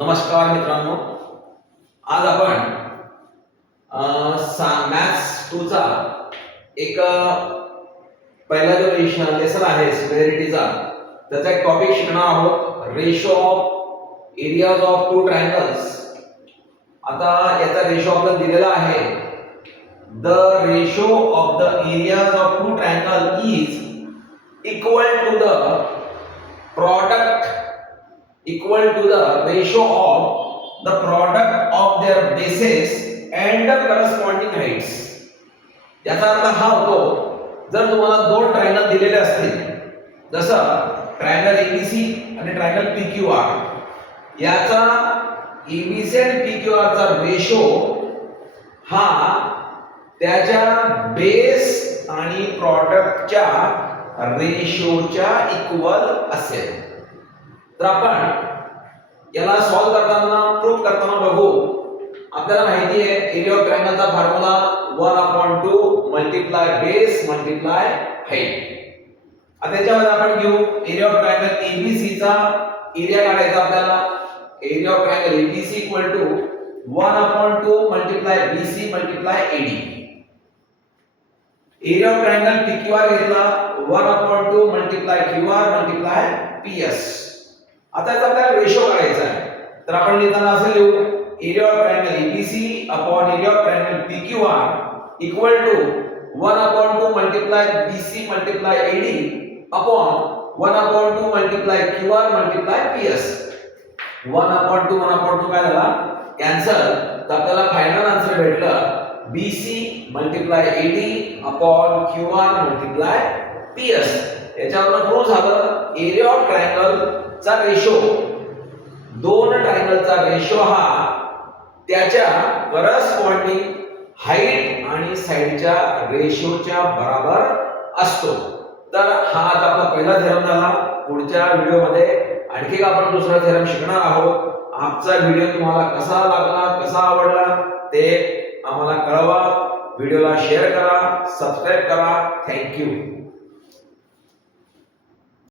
नमस्कार मित्रांनो, आज आपण मॅथ्स 2 चा एक पहिला जो लेसन आहे सिमिलॅरिटीचा त्याचा एक टॉपिक शिकणार आहोत, ratio of areas of two triangles. आता याचा रेशो आपल्याला दिलेला आहे. The ratio of the areas of two triangle is equal to the product equal to the ratio of the product of their bases and the corresponding heights. याचा अर्थ हा होतो, जर तुम्हाला दोन ट्रायंगल दिलेले असतील, जसं ट्रायंगल ABC आणि ट्रायंगल PQR, याचा ABC आणि PQR चा रेशो हा त्याच्या बेस आणि प्रॉडक्टच्या रेशोच्या इक्वल असेल. तर आपण याला सॉल्व करताना प्रूफ करताना बघू. आपल्याला माहिती आहे एरिया ऑफ ट्रायंगलचा formula 1/2 multiply base multiply height. आता याच्यामध्ये आपण घेऊ एरिया ऑफ ट्रायंगल ABC चा एरिया काढायचा आपल्याला. Area of triangle ABC equal to 1/2 multiply BC multiply AD. Area of triangle PQR घेतला 1/2 मल्टिप्लाय QR मल्टिप्लाय PS. आता याचा आपल्याला रेशो काढायचा आहे. तर आपण लिहिताना असं लिहू, area of triangle ABC upon area of triangle PQR equal to 1/2 multiply BC multiply AD upon 1/2 multiply QR multiply PS. 1/2 काय झाला, कॅन्सल. तर आपल्याला फायनल आन्सर भेटलं BC multiply AD upon QR multiply PS. याच्यावरून प्रूव्ह झालं area of triangle चा ratio, दोन ट्रायंगलचा रेशो हा त्याच्या करस्पॉन्डिंग हाईट आणि साइडच्या रेशोच्या बरोबर असतो. तर हा आता आपला पहिला थेरम झाला. पुढच्या व्हिडिओमध्ये आणखी आपण दुसरा थेरम शिकणार आहोत. आजचा व्हिडिओ तुम्हाला कसा लागला, कसा आवडला ते आम्हाला कळवा. व्हिडिओला शेअर करा, सबस्क्राइब करा. थँक्यू.